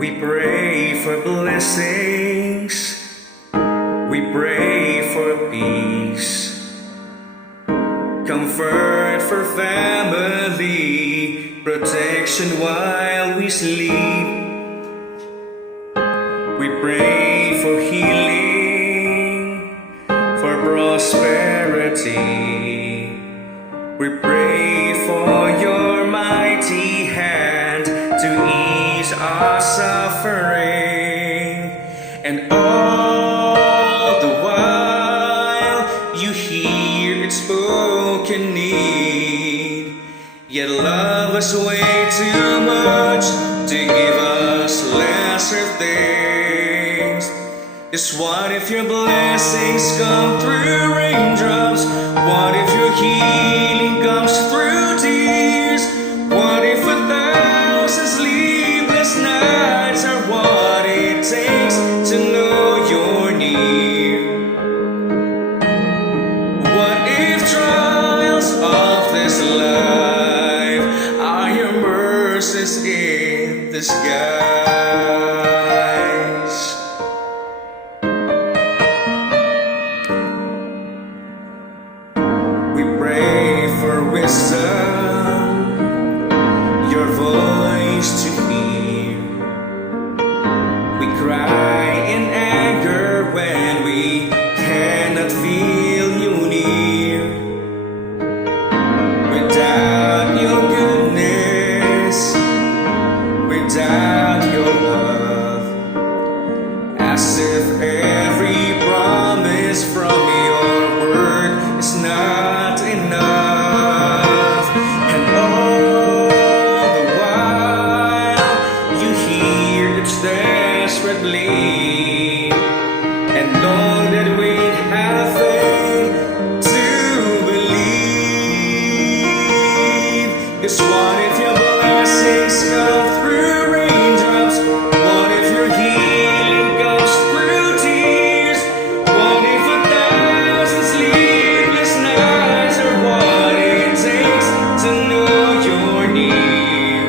We pray for blessings, we pray for peace, comfort for family, protection while we sleep. We pray for healing, for prosperity. We pray for your mighty hand to ease our suffering, and all the while you hear its spoken need, yet love us way too much to give us lesser things. Just what if your blessings come through raindrops? What if your healing comes through tears? What if 1,000 sleepless nights are what it takes to know you're near? What if trials of this life are your mercies in disguise? We pray for wisdom, your voice to hear. We cry in anger when we cannot feel you near. Without your goodness, without your love, as if every promise from your word is not enough. And all the while you hear it desperately, and know that we have faith to believe. 'Cause what if your blessings come through raindrops? What if your healing comes through tears? What if 1,000 sleepless nights are what it takes to know you're near?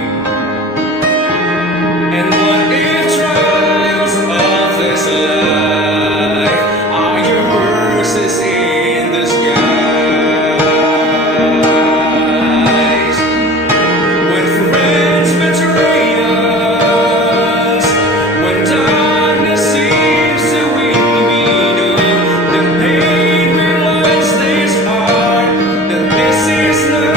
And what if trials of this life are your mercies in disguise? When friends betray us, when darkness seems to win, we know the pain will once stays hard. That this is not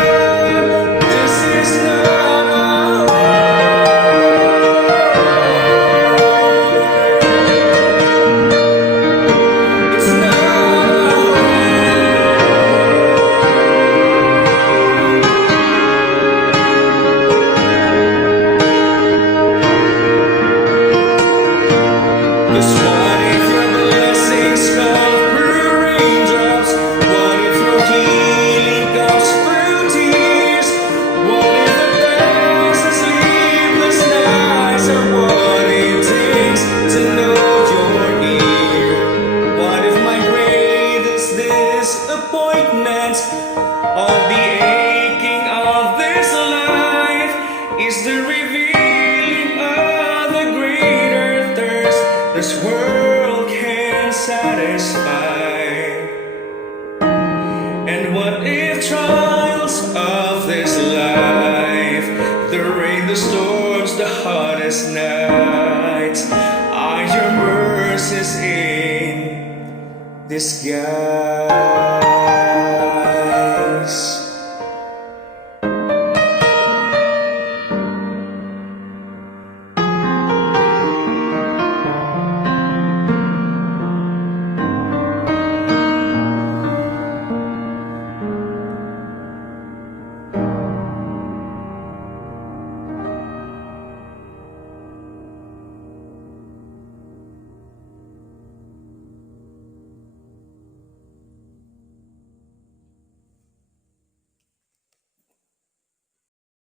it's not Cause what if your blessings come through raindrops? What if your healing comes through tears? What if 1,000 sleepless nights are what it takes to know you're near? What if my greatest disappointment, all the aching of this life, is the revealing of the greater thirst this world can satisfy? And what if trials of this life, the rain, the storms, the hottest nights, are your mercies in disguise?